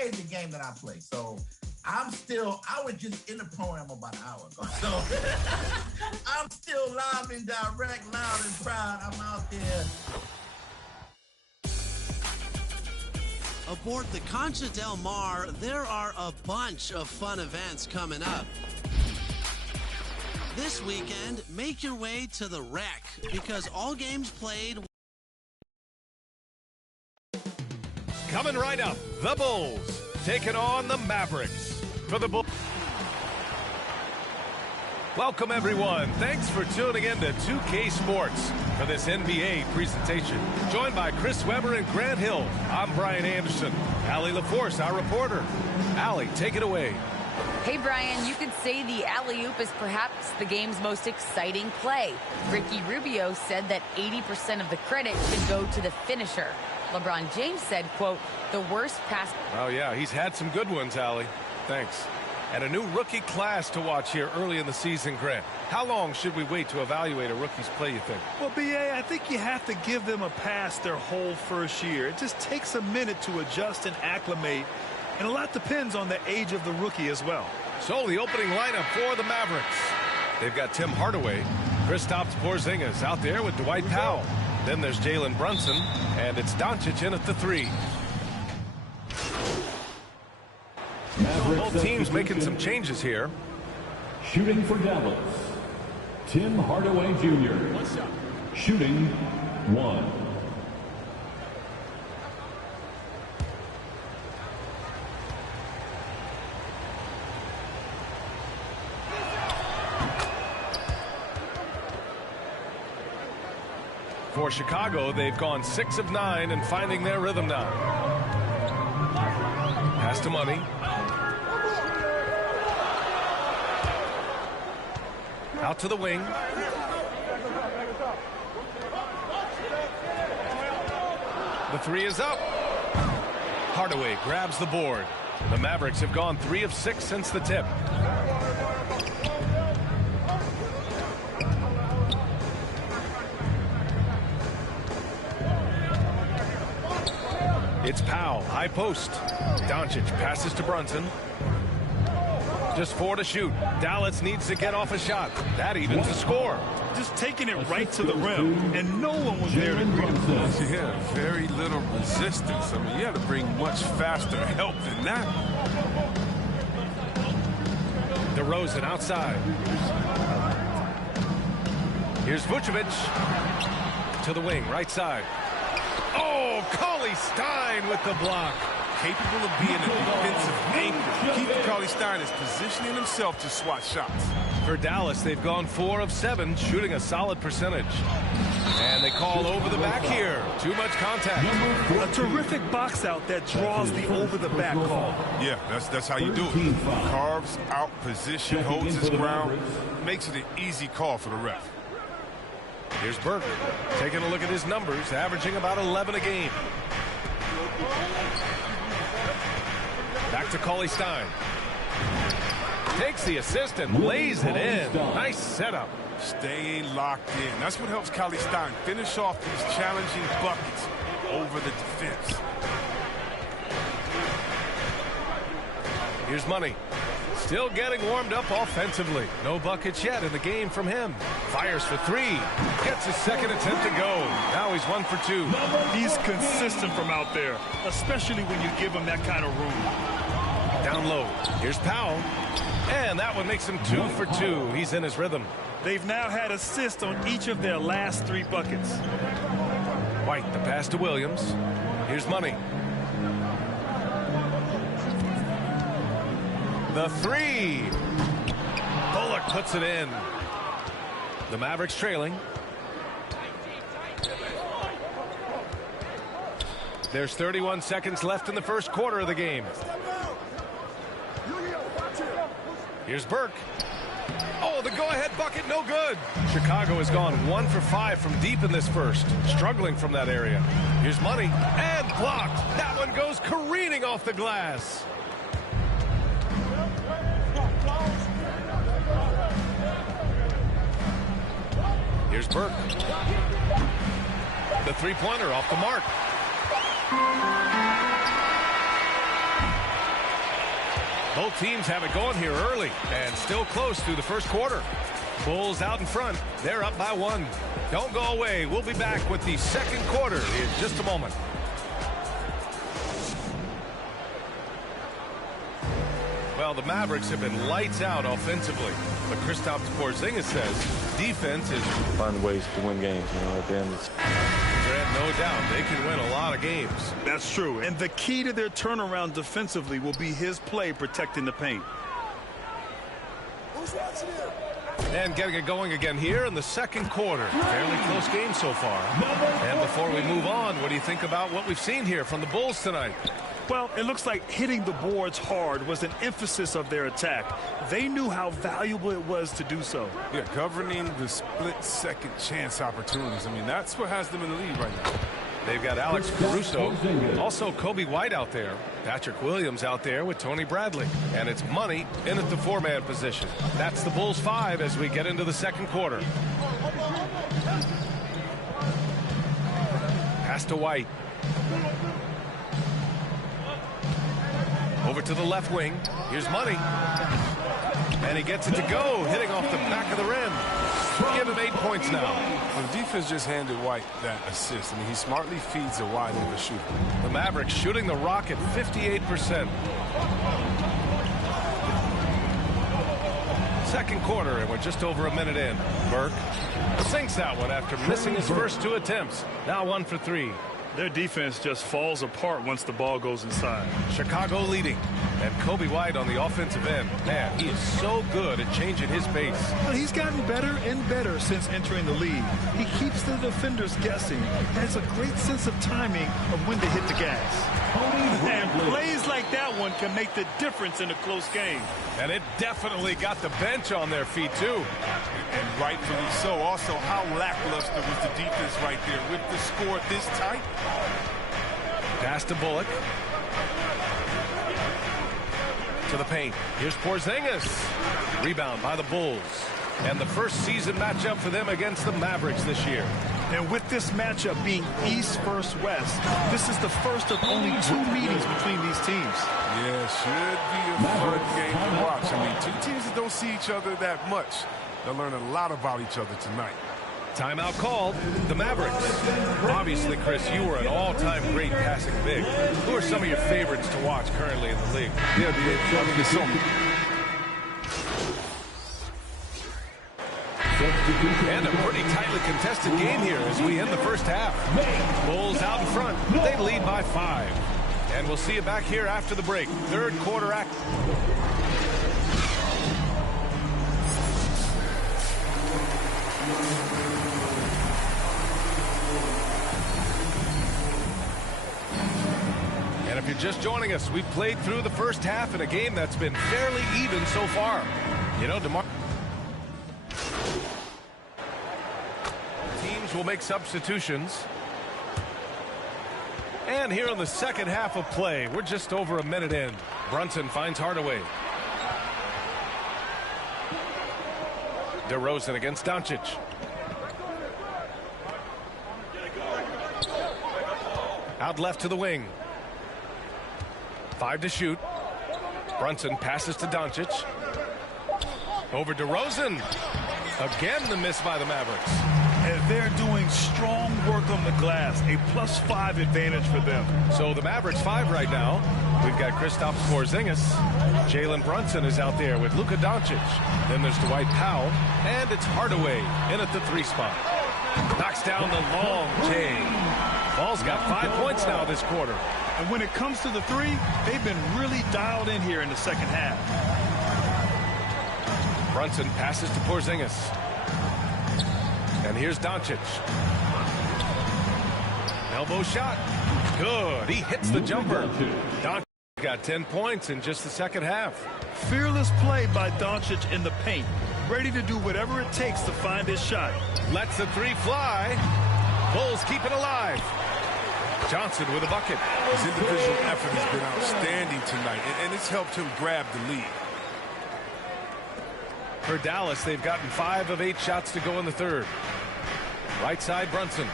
changed the game that I play. So I was just in the program about an hour ago. So I'm still live and direct, loud and proud. I'm out there. Aboard the Concha Del Mar, there are a bunch of fun events coming up. This weekend, make your way to the Rec, because all games played. Coming right up, the Bulls taking on the Mavericks. For the Bulls. Welcome, everyone. Thanks for tuning in to 2K Sports for this NBA presentation. Joined by Chris Webber and Grant Hill, I'm Brian Anderson. Allie LaForce, our reporter. Allie, take it away. Hey, Brian, you could say the alley-oop is perhaps the game's most exciting play. Ricky Rubio said that 80% of the credit should go to the finisher. LeBron James said, quote, the worst pass. Oh, yeah, he's had some good ones, Allie. Thanks. And a new rookie class to watch here early in the season, Grant. How long should we wait to evaluate a rookie's play, you think? Well, B.A., I think you have to give them a pass their whole first year. It just takes a minute to adjust and acclimate, and a lot depends on the age of the rookie as well. So the opening lineup for the Mavericks. They've got Tim Hardaway, Kristaps Porzingis out there with Dwight Powell. Then there's Jalen Brunson, and it's Doncic in at the 3. Both teams making some changes here. Shooting for Dallas, Tim Hardaway Jr. Shooting 1. For Chicago, they've gone 6 of 9 and finding their rhythm now. Pass to Money. Out to the wing. The 3 is up. Hardaway grabs the board. The Mavericks have gone 3 of 6 since the tip. It's Powell, high post. Doncic passes to Brunson. Just 4 to shoot. Dallas needs to get off a shot. That evens the score. Just taking it right to the rim, and no one was there to grab. Yeah, very little resistance. I mean, you had to bring much faster help than that. DeRozan outside. Here's Vucevic to the wing, right side. Oh, Cauley-Stein with the block. Capable of being a defensive anchor. Keith Cauley-Stein is positioning himself to swat shots. For Dallas, they've gone 4 of 7, shooting a solid percentage. And they call over the back here. Too much contact. A terrific box out that draws the over-the-back call. Yeah, that's how you do it. Carves out position, holds his ground, makes it an easy call for the ref. Here's Burke, taking a look at his numbers, averaging about 11 a game. Back to Cauley-Stein. Takes the assist and lays it in. Nice setup. Staying locked in. That's what helps Cauley-Stein finish off these challenging buckets over the defense. Here's Money. Still getting warmed up offensively. No buckets yet in the game from him. Fires for 3. Gets his second attempt to go. Now he's 1 for 2. He's consistent from out there, especially when you give him that kind of room. Down low. Here's Powell. And that one makes him 2 for 2. He's in his rhythm. They've now had assists on each of their last 3 buckets. White, the pass to Williams. Here's Money. The 3. Bullock puts it in. The Mavericks trailing. There's 31 seconds left in the first quarter of the game. Here's Burke. Oh, the go-ahead bucket, no good. Chicago has gone 1 for 5 from deep in this first, struggling from that area. Here's Money, and blocked. That one goes careening off the glass. Here's Burke. The three-pointer off the mark. Both teams have it going here early and still close through the first quarter. Bulls out in front. They're up by 1. Don't go away. We'll be back with the second quarter in just a moment. Well, the Mavericks have been lights out offensively, but Kristaps Porzingis says defense is find ways to win games. You know, at the end, no doubt they can win a lot of games. That's true, and the key to their turnaround defensively will be his play protecting the paint. And getting it going again here in the second quarter. Fairly close game so far. And before we move on, what do you think about what we've seen here from the Bulls tonight? Well, it looks like hitting the boards hard was an emphasis of their attack. They knew how valuable it was to do so. Yeah, governing the split-second chance opportunities. I mean, that's what has them in the lead right now. They've got Alex Caruso, also Kobe White out there, Patrick Williams out there with Tony Bradley, and it's Money in at the 4-man position. That's the Bulls 5 as we get into the second quarter. Pass to White. Over to the left wing. Here's Money. And he gets it to go, hitting off the back of the rim. Give him 8 points now. Well, the defense just handed White that assist. I mean, he smartly feeds it wide over the shooter. The Mavericks shooting the rock at 58%. Second quarter, and we're just over a minute in. Burke sinks that one after missing his first 2 attempts. Now 1 for 3. Their defense just falls apart once the ball goes inside. Chicago leading. And Kobe White on the offensive end. Man, he is so good at changing his pace. Well, he's gotten better and better since entering the league. He keeps the defenders guessing. Has a great sense of timing of when to hit the gas. And plays like that one can make the difference in a close game. And it definitely got the bench on their feet, too. And rightfully so. Also, how lackluster was the defense right there with the score this tight? Pass to Bullock. To the paint. Here's Porzingis. Rebound by the Bulls. And the first season matchup for them against the Mavericks this year. And with this matchup being East versus West, this is the first of only 2 meetings between these teams. Yeah, should be a fun game to watch. I mean, 2 teams that don't see each other that much. They'll learn a lot about each other tonight. Timeout called. The Mavericks. Obviously, Chris, you were an all-time great passing big. Who are some of your favorites to watch currently in the league? And a pretty tightly contested game here as we end the first half. Bulls out in front. They lead by 5. And we'll see you back here after the break. Third quarter act. And if you're just joining us, we've played through the first half in a game that's been fairly even so far. You know, teams will make substitutions. And here in the second half of play, we're just over a minute in. Brunson finds Hardaway. DeRozan against Doncic. Out left to the wing. 5 to shoot. Brunson passes to Doncic. Over DeRozan. Again, the miss by the Mavericks. And they're doing strong work on the glass. A +5 advantage for them. So the Mavericks 5 right now. We've got Kristaps Porzingis. Jalen Brunson is out there with Luka Doncic. Then there's Dwight Powell. And it's Hardaway in at the 3 spot. Knocks down the long J. Ball's got 5 points now this quarter. And when it comes to the 3, they've been really dialed in here in the second half. Brunson passes to Porzingis. And here's Doncic. Elbow shot. Good. He hits the jumper. Doncic got 10 points in just the second half. Fearless play by Doncic in the paint. Ready to do whatever it takes to find his shot. Lets the 3 fly. Bulls keep it alive. Johnson with a bucket. His individual effort has been outstanding tonight, and it's helped him grab the lead. For Dallas, they've gotten 5 of 8 shots to go in the third. Right side, Brunson.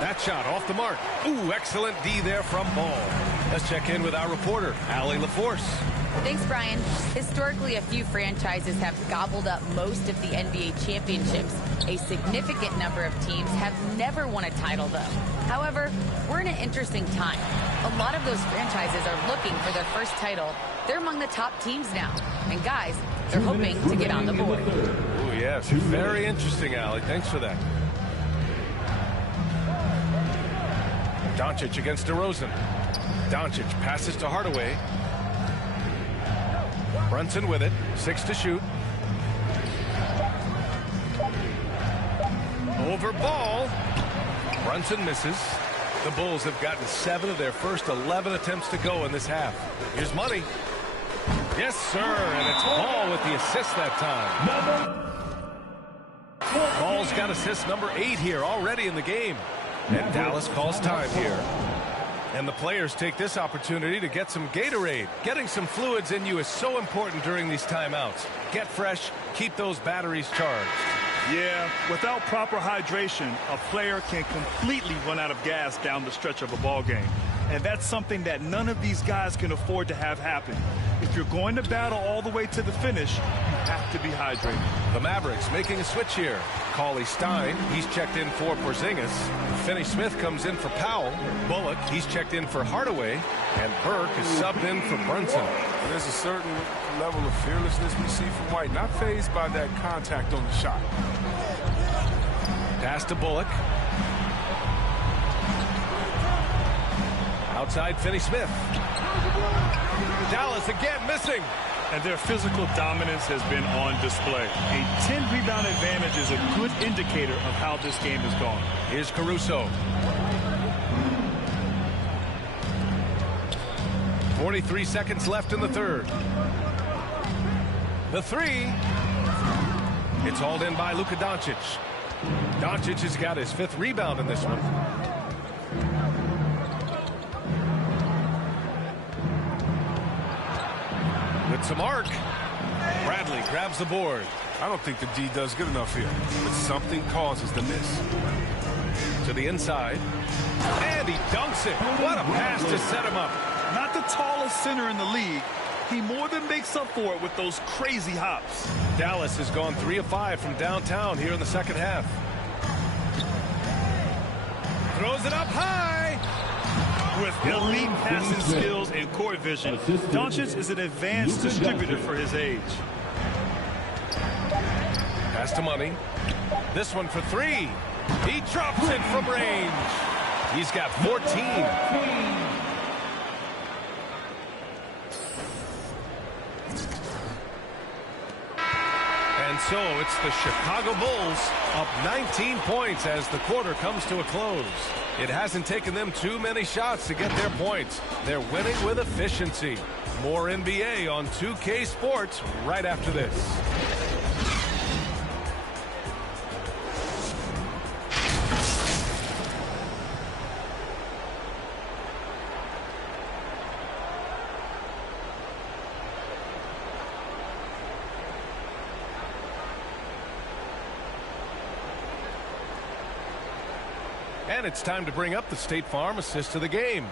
That shot off the mark. Ooh, excellent D there from Ball. Let's check in with our reporter, Allie LaForce. Thanks, Brian. Historically, a few franchises have gobbled up most of the NBA championships. A significant number of teams have never won a title, though. However, we're in an interesting time. A lot of those franchises are looking for their first title. They're among the top teams now. And guys, they're hoping to get on the board. Oh, yes. Very interesting, Allie. Thanks for that. Doncic against DeRozan. Doncic passes to Hardaway. Brunson with it. 6 to shoot. Over ball. Brunson misses. The Bulls have gotten 7 of their first 11 attempts to go in this half. Here's Money. Yes, sir. And it's Ball with the assist that time. Ball's got assist number 8 here already in the game. And Dallas calls time here. And the players take this opportunity to get some Gatorade. Getting some fluids in you is so important during these timeouts. Get fresh, keep those batteries charged. Yeah, without proper hydration, a player can completely run out of gas down the stretch of a ball game. And that's something that none of these guys can afford to have happen. If you're going to battle all the way to the finish, you have to be hydrated. The Mavericks making a switch here. Cauley Stein, he's checked in for Porzingis. Finney Smith comes in for Powell. Bullock, he's checked in for Hardaway. And Burke is subbed in for Brunson. There's a certain level of fearlessness we see from White, not fazed by that contact on the shot. Pass to Bullock. Outside Finney Smith. Dallas again missing. And their physical dominance has been on display. A 10-rebound advantage is a good indicator of how this game has gone. Here's Caruso. 43 seconds left in the third. The 3. It's hauled in by Luka Doncic. Doncic has got his 5th rebound in this one. With some arc. Bradley grabs the board. I don't think the D does good enough here, but something causes the miss. To the inside. And he dunks it. What a pass to set him up. Not the tallest center in the league. He more than makes up for it with those crazy hops. Dallas has gone 3 of 5 from downtown here in the second half. Throws it up high. With elite passing skills and court vision, Doncic is an advanced distributor for his age. Pass to Money. This one for 3. He drops it from range. He's got 14. And so it's the Chicago Bulls up 19 points as the quarter comes to a close. It hasn't taken them too many shots to get their points. They're winning with efficiency. More NBA on 2K Sports right after this. And it's time to bring up the State Farm assist of the game.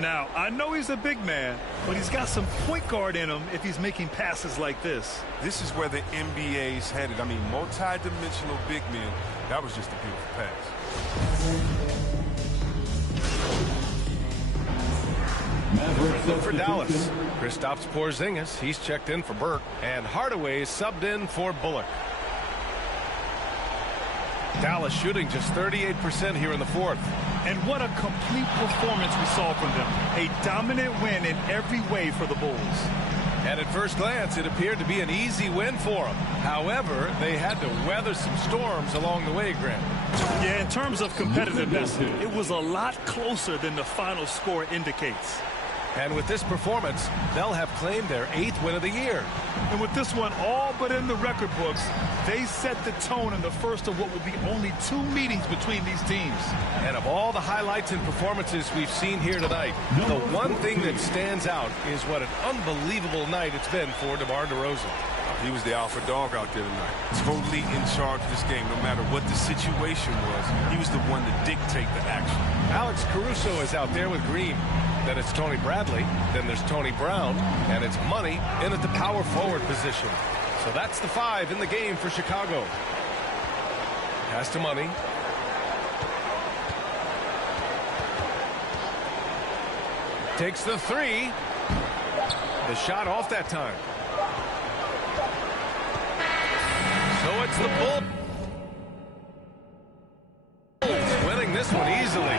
Now, I know he's a big man, but he's got some point guard in him if he's making passes like this. This is where the NBA's headed. I mean, multi-dimensional big men. That was just a beautiful pass. For Dallas, Kristaps Porzingis, he's checked in for Burke, and Hardaway is subbed in for Bullock. Dallas shooting just 38% here in the fourth. And what a complete performance we saw from them. A dominant win in every way for the Bulls. And at first glance, it appeared to be an easy win for them. However, they had to weather some storms along the way, Grant. Yeah, in terms of competitiveness, it was a lot closer than the final score indicates. And with this performance, they'll have claimed their 8th win of the year. And with this one all but in the record books, they set the tone in the first of what will be only 2 meetings between these teams. And of all the highlights and performances we've seen here tonight, the one thing that stands out is what an unbelievable night it's been for DeMar DeRozan. He was the alpha dog out there tonight. Totally in charge of this game. No matter what the situation was, he was the one to dictate the action. Alex Caruso is out there with Green. Then it's Tony Bradley. Then there's Tony Brown. And it's Money in at the power forward position. So that's the 5 in the game for Chicago. Pass to Money. Takes the 3. The shot off that time. So it's the Bulls winning this one easily.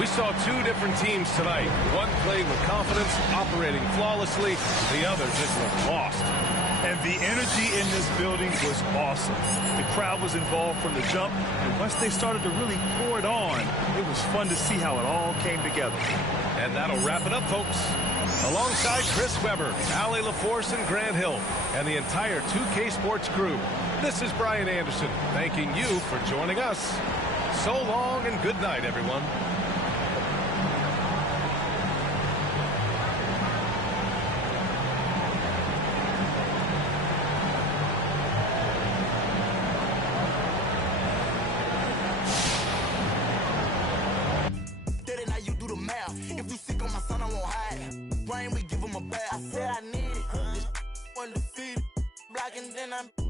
We saw 2 different teams tonight. One played with confidence, operating flawlessly. The other just looked lost. And the energy in this building was awesome. The crowd was involved from the jump, and once they started to really pour it on, it was fun to see how it all came together. And that'll wrap it up, folks. Alongside Chris Webber, Allie LaForce, and Grant Hill, and the entire 2K Sports crew, this is Brian Anderson, thanking you for joining us. So long and good night, everyone. If you sick on my son, I won't hide. Brian, we give him a bath. I said I need it. This undefeated. Blocking, then I'm